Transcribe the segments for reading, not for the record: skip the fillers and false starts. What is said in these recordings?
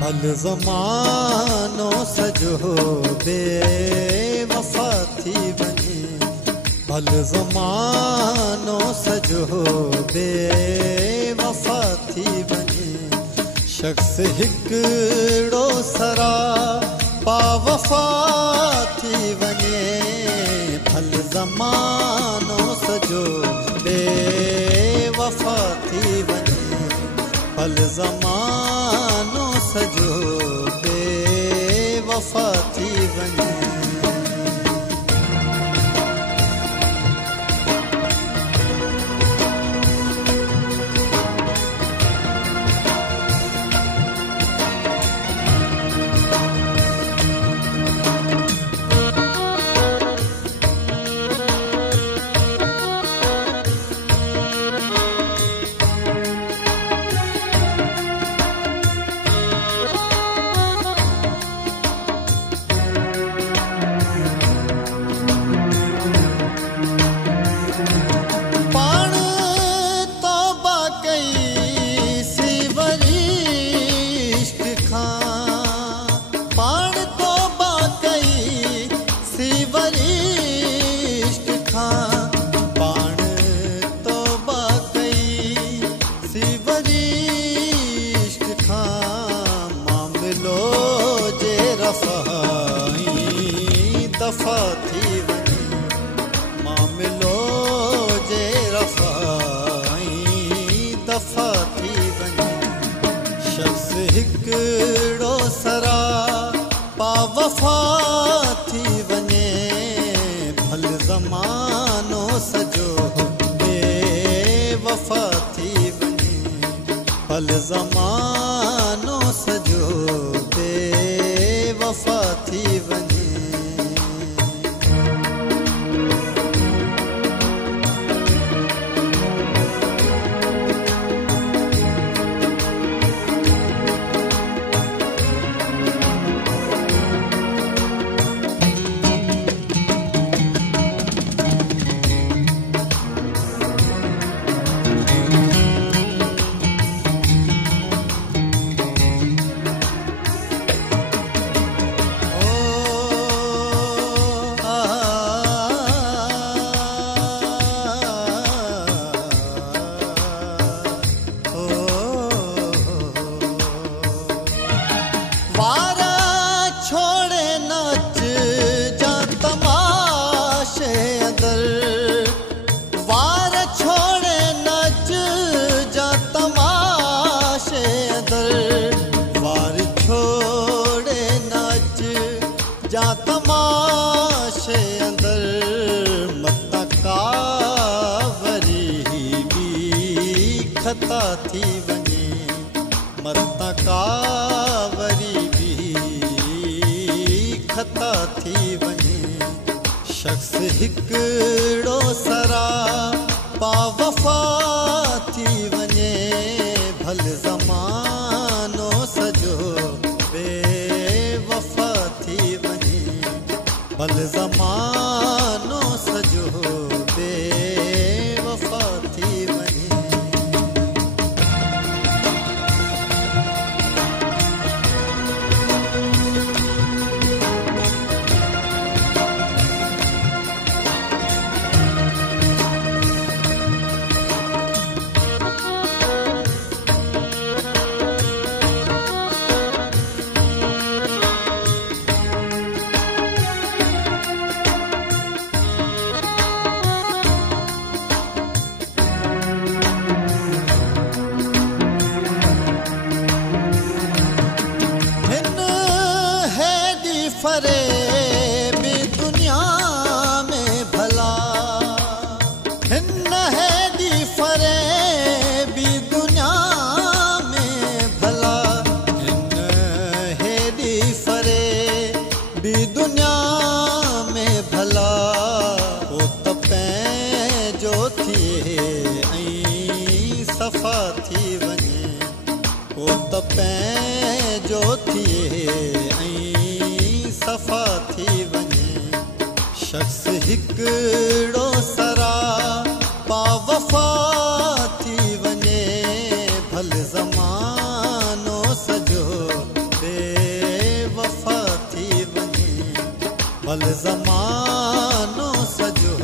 भल ज़मानो सजो बेवफ़ा थी वञे, भल ज़मानो सजो बेवफ़ा थी वञे, शख़्स हिकिड़ो सरा बावफ़ा थी वञे, भल ज़मानो सजो बेवफ़ा थी वञे, भल ज़मानो सजो बेवफ़ा थी वञे। दफ़ा थी वञे, मामिलो जे रफ़ाई दफ़ा थी वञे, शख़्स हिकिड़ो सरा बावफ़ा थी वञे, भल ज़मानो सजो बेवफ़ा थी वञे, भल ज़मानो सजो बेवफ़ा थी वञे। जा तमाशे अंदर मत कावरी भी खता थी वञे, मत कावरी भी खता थी वञे, शख़्स हिकिड़ो सरा बावफ़ा थी वञे, भल ज़मानो सजो बेवफ़ा थी वञे, भल ज़मानो सजो बेवफ़ा थी वञे। फरेबी दुनिया में भला हिन है दी फरेबी दुनिया में भला, हिन है दी फरेबी दुनिया में भला, ओ त पंहिंजो थिए ऐं सफ़ा थी वञे, ओ त पंहिंजो थिए सफ़ा थी वञे, शख़्स हिकिड़ो सरा बावफ़ा थी वञे, भल ज़मानो सजो भल ज़मानो सॼो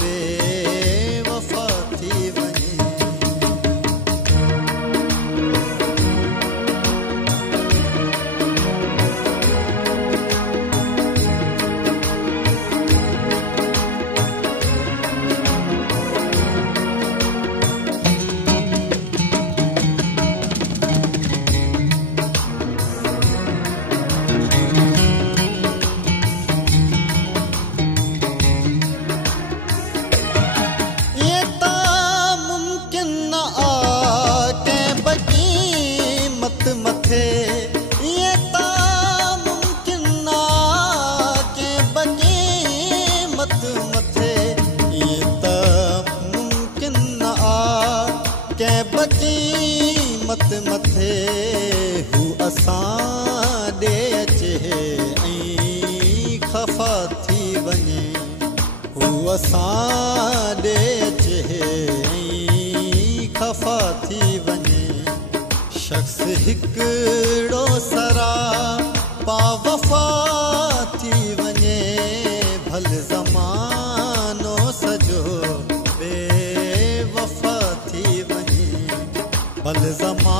बेवफ़ा थी वञे। क़ीमत मथे हू असां ॾे अचे ऐं ख़फ़ा थी वञे। हू असां ॾे अचे ऐं ख़फ़ा थी वञे। शख़्स हिकिड़ो सरापा वफ़ा थी वञे। भल ज़मानो सॼो बेवफ़ा थी वञे। भल ज़मानो